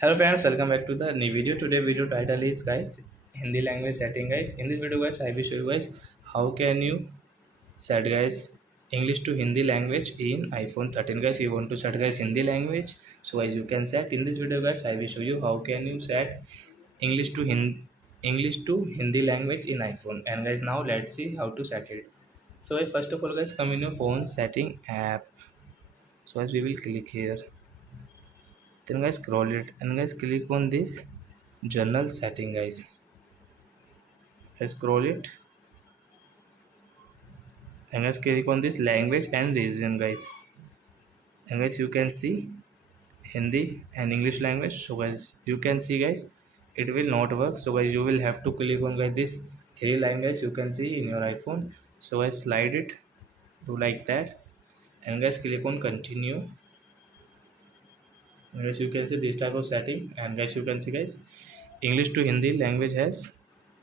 Hello friends, welcome back to the new video. Today video title is guys Hindi language setting guys. In this video guys I will show you guys how can you set guys English to Hindi language in iPhone 13 guys. You want to set guys Hindi language, so as you can set in this video guys I will show you how can you set English to Hindi language in iPhone. And guys now let's see how to set it. So guys, first of all guys come in your phone setting app. So as we will click here, then guys scroll it and guys click on this journal setting guys. Scroll it and guys click on this language and region guys, and guys you can see Hindi and English language. So guys you can see guys it will not work, so guys you will have to click on guys this three line guys you can see in your iPhone. So guys slide it to like that and guys click on continue, and guys you can see this type of setting. And guys you can see guys English to Hindi language has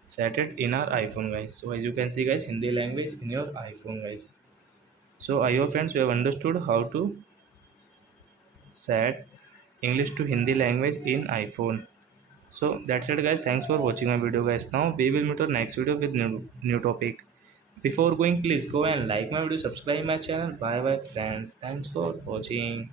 set it in our iPhone guys. So as you can see guys Hindi language in your iPhone guys. So I hope friends you have understood how to set English to Hindi language in iPhone. So that's it guys, thanks for watching my video guys. Now we will meet our next video with new topic. Before going please go and like my video, subscribe my channel. Bye bye friends, thanks for watching.